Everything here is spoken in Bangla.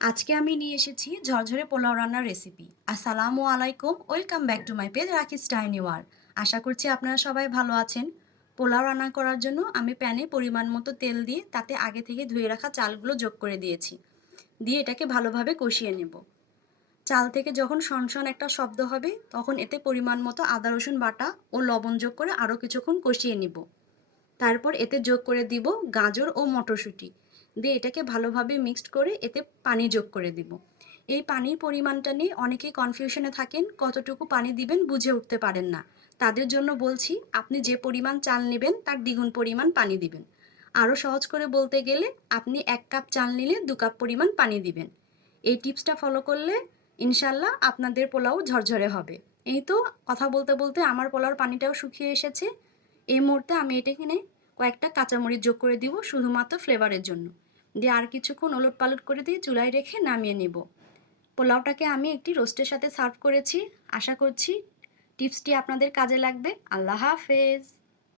আজকে আমি নিয়ে এসেছি ঝরঝরে পোলাও রান্নার রেসিপি। আসসালামু আলাইকুম, welcome back to my page Rakis tiny world. আশা করছি আপনারা সবাই ভালো আছেন। পোলাও রান্না করার জন্য আমি প্যানে পরিমাণ মতো তেল দিয়ে তাতে আগে থেকে ধুয়ে রাখা চালগুলো যোগ করে দিয়েছি। দিয়ে এটাকে ভালোভাবে কষিয়ে নেব। চাল থেকে যখন সনসন একটা শব্দ হবে তখন এতে পরিমাণ মতো আদা রসুন বাটা ও লবণ যোগ করে আরও কিছুক্ষণ কষিয়ে নিব। তারপর এতে যোগ করে দিব গাজর ও মটরশুঁটি। দিয়ে এটাকে ভালোভাবে মিক্সড করে এতে পানি যোগ করে দিব। এই পানির পরিমাণটা নিয়ে অনেকেই কনফিউশনে থাকেন, কতটুকু পানি দিবেন বুঝে উঠতে পারেন না। তাদের জন্য বলছি, আপনি যে পরিমাণ চাল নেবেন তার দ্বিগুণ পরিমাণ পানি দিবেন। আরও সহজ করে বলতে গেলে আপনি 1 কাপ চাল নিলে 2 কাপ পরিমাণ পানি দিবেন। এই টিপসটা ফলো করলে ইনশাল্লাহ আপনাদের পোলাও ঝরঝরে হবে। এই তো, কথা বলতে বলতে আমার পোলাওর পানিটাও শুকিয়ে এসেছে। এই মুহূর্তে আমি এটা এখানে কয়েকটা কাঁচামরিচ যোগ করে দিব শুধুমাত্র ফ্লেভারের জন্য। দিয়ে আর কিছুক্ষণ ওলট পালট করে দিয়ে চুলায় রেখে নামিয়ে নেব। পোলাওটাকে আমি একটি রোস্টের সাথে সার্ভ করেছি। আশা করছি টিপসটি আপনাদের কাজে লাগবে। আল্লাহ হাফেজ।